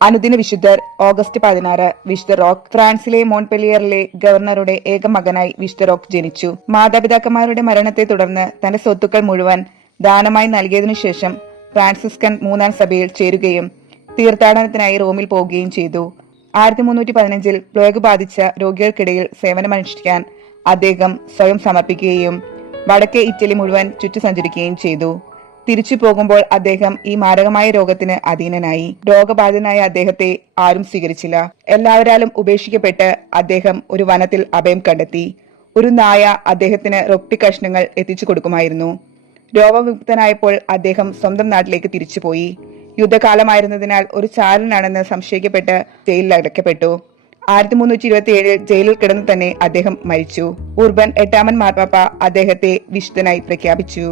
അനുദിന വിശുദ്ധർ ഓഗസ്റ്റ് 16 വിശുദ്ധ റോക്ക്. ഫ്രാൻസിലെ മോൺപെലിയറിലെ ഗവർണറുടെ ഏക മകനായി വിശുദ്ധ റോക്ക് ജനിച്ചു. മാതാപിതാക്കന്മാരുടെ മരണത്തെ തുടർന്ന് തന്റെ സ്വത്തുക്കൾ മുഴുവൻ ദാനമായി നൽകിയതിനു ശേഷം ഫ്രാൻസിസ്കൻ മൂന്നാം സഭയിൽ ചേരുകയും തീർത്ഥാടനത്തിനായി റോമിൽ പോവുകയും ചെയ്തു. 1315 പ്ലേഗ് ബാധിച്ച രോഗികൾക്കിടയിൽ സേവനമനുഷ്ഠിക്കാൻ അദ്ദേഹം സ്വയം സമർപ്പിക്കുകയും വടക്കേ ഇറ്റലി മുഴുവൻ ചുറ്റി സഞ്ചരിക്കുകയും ചെയ്തു. തിരിച്ചു പോകുമ്പോൾ അദ്ദേഹം ഈ മാരകമായ രോഗത്തിന് അധീനനായി. രോഗബാധിതനായ അദ്ദേഹത്തെ ആരും സ്വീകരിച്ചില്ല. എല്ലാവരാലും ഉപേക്ഷിക്കപ്പെട്ട് അദ്ദേഹം ഒരു വനത്തിൽ അഭയം കണ്ടെത്തി. ഒരു നായ അദ്ദേഹത്തിന് റൊട്ടി കഷ്ണങ്ങൾ എത്തിച്ചു കൊടുക്കുമായിരുന്നു. രോഗവിമുക്തനായപ്പോൾ അദ്ദേഹം സ്വന്തം നാട്ടിലേക്ക് തിരിച്ചുപോയി. യുദ്ധകാലമായിരുന്നതിനാൽ ഒരു ചാരനാണെന്ന് സംശയിക്കപ്പെട്ട് ജയിലിൽ അടയ്ക്കപ്പെട്ടു. 1327 ജയിലിൽ കിടന്നു തന്നെ അദ്ദേഹം മരിച്ചു. ഉർബൻ 8 മാർപ്പാപ്പ അദ്ദേഹത്തെ വിശുദ്ധനായി പ്രഖ്യാപിച്ചു.